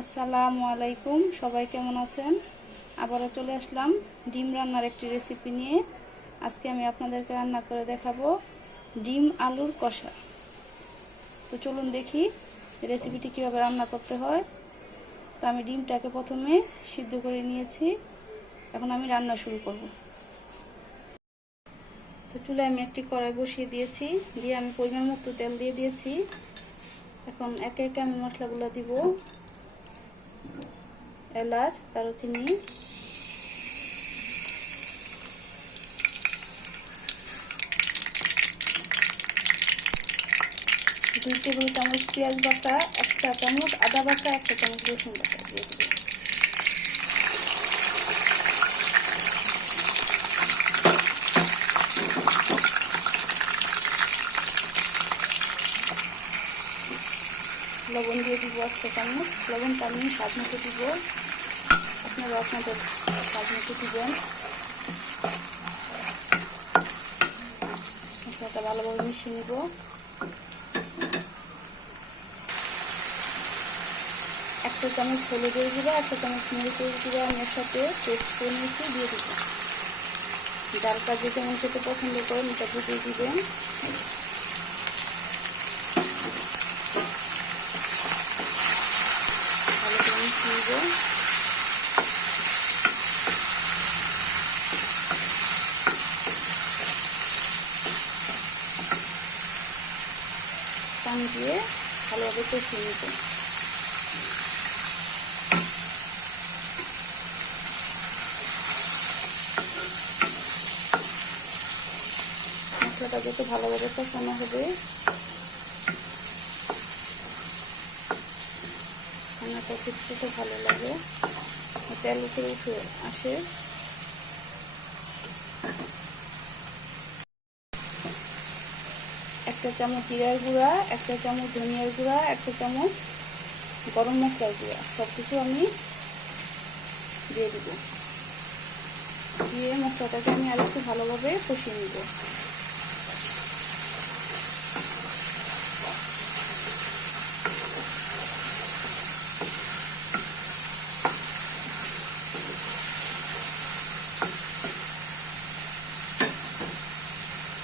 আসসালামু আলাইকুম, সবাই কেমন আছেন? আবারও চলে আসলাম ডিম রান্নার একটি রেসিপি নিয়ে। আজকে আমি আপনাদেরকে রান্না করে দেখাবো ডিম আলুর কষা। তো চলুন দেখি রেসিপিটি কীভাবে রান্না করতে হয়। তো আমি ডিমটাকে প্রথমে সিদ্ধ করে নিয়েছি। এখন আমি রান্না শুরু করব। তো চুলে আমি একটি কড়াই বসিয়ে দিয়েছি, দিয়ে আমি পরিমাণ মতো তেল দিয়ে দিয়েছি। এখন একে একে আমি মশলাগুলো দিব। এলাচ, দারুচিনি। দুই টেবিল চামচ পেঁয়াজ বাটা একটা চামচ আদা বাটা একটা চামচ রসুন বাটা দিয়ে দেবো। লবণ দিয়ে দিব একটা চামচ। লবণটা আমি স্বাদ মতো দিব। আপনারা আপনাদের স্বাদ দিবেন মশলাটা ভালোভাবে মিশিয়ে নিব। একটা চামচ হলুদের গুঁড়া একটা চামচ মরিচের গুঁড়া আমি এর সাথে পেস্ট করে নিয়েছি, দিয়ে দিব। যার কাজে যেমন খেতে পছন্দ করেন, এটা বুঝিয়ে দিবেন। ভালো করে মিশিয়ে দিয়ে ভালোভাবে কষিয়ে নিব মশলাটা যত ভালোভাবে কষানো হবে। রান্নাটা তো ভালো লাগে। তেল উঠে উঠে আসে। একটা চামচ জিরার গুঁড়া, একটা চামচ ধনিয়ার গুঁড়া, একটা চামচ গরম মশলার গুঁড়া। সব কিছু আমি দিয়ে দেবো। দিয়ে মশলাটাকে আমি আর একটু ভালোভাবে কষিয়ে নিব।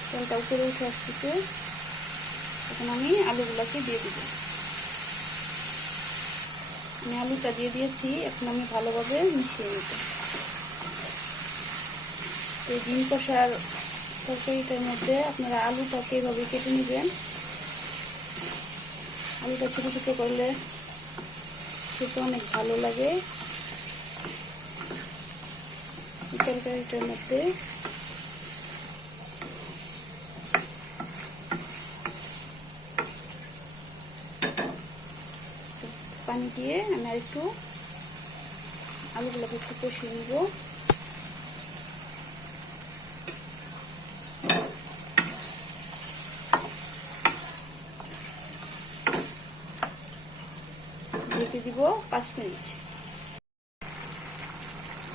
তেলটা উপরে উঠে আসতেছে। এখন আমি আলুগুলোকে দিয়ে দিব। আমি আলুটা দিয়ে দিয়েছি, এখন আমি ভালোভাবে মিশিয়ে নিব। তো ডিম কষার তরকারিটার মধ্যে আপনারা আলুটাকে এভাবে কেটে নেবেন। আলুটা ছোটো ছোটো করলে খেতে অনেক ভালো লাগে। তরকারিটার মধ্যে পানি দিয়ে আমি আর একটু আলুগুলোকে একটু কষিয়ে নিব। দিব পাঁচ মিনিট।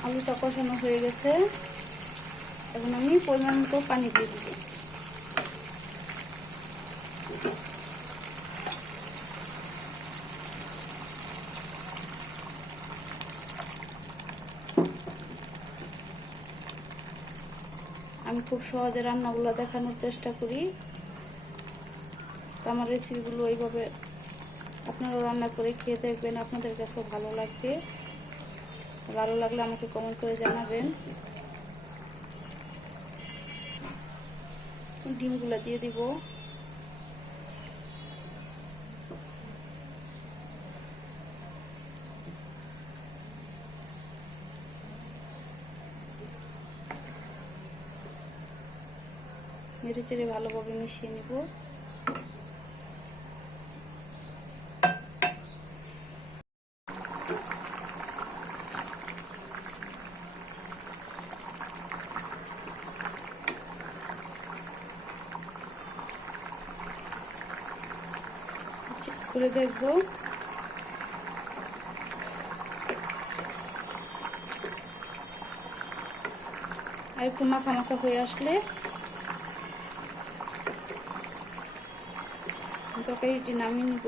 আলুটা কষানো হয়ে গেছে। এখন আমি পরিমাণ মতো পানি দিয়ে দিব। খুব সহজে রান্নাগুলো দেখানোর চেষ্টা করি। আমার রেসিপিগুলো ওইভাবে আপনারাও রান্না করে খেয়ে দেখবেন, আপনাদের কাছেও ভালো লাগবে। ভালো লাগলে আমাকে কমেন্ট করে জানাবেন। ডিমগুলো দিয়ে দিব। নেড়ে চেড়ে ভালোভাবে মিশিয়ে নিব। করে দেখব। আর একটু মাখা মাখা হয়ে আসলে তরকারিটি নামিয়ে নিব।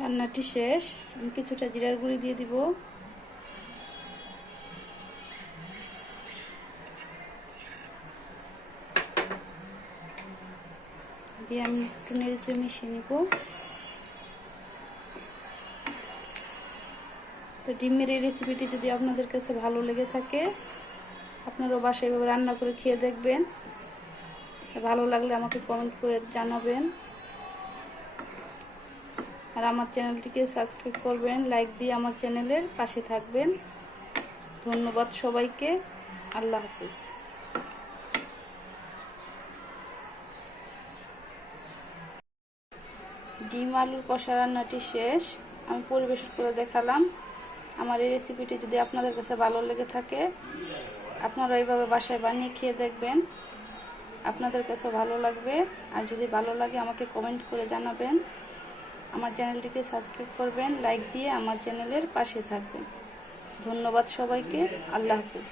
রান্নাটি শেষ। আমি কিছুটা জিরার গুঁড়ি দিয়ে দিব। দিয়ে আমি একটু নেড়ে মিশিয়ে নিব। তো ডিমের এই রেসিপিটি যদি আপনাদের কাছে ভালো লেগে থাকে আপনারাও বাসায় এভাবে রান্না করে খেয়ে দেখবেন। ভালো লাগলে আমাকে কমেন্ট করে জানাবেন। আর আমার চ্যানেলটিকে সাবস্ক্রাইব করবেন লাইক দিয়ে আমার চ্যানেলের পাশে থাকবেন। ধন্যবাদ সবাইকে, আল্লাহ হাফিজ। ডিম আলুর কষা রান্নাটি শেষ, আমি পরিবেশন করে দেখালাম। আমার এই রেসিপিটি যদি আপনাদের কাছে ভালো লেগে থাকে আপনারা এইভাবে বাসায় বানিয়ে খেয়ে দেখবেন। আপনাদের কাছে ভালো লাগবে। আর যদি ভালো লাগে, আমাকে কমেন্ট করে জানাবেন। আমার চ্যানেলটিকে সাবস্ক্রাইব করবেন লাইক দিয়ে আমার চ্যানেলের পাশে থাকবেন। ধন্যবাদ সবাইকে। আল্লাহ হাফিজ।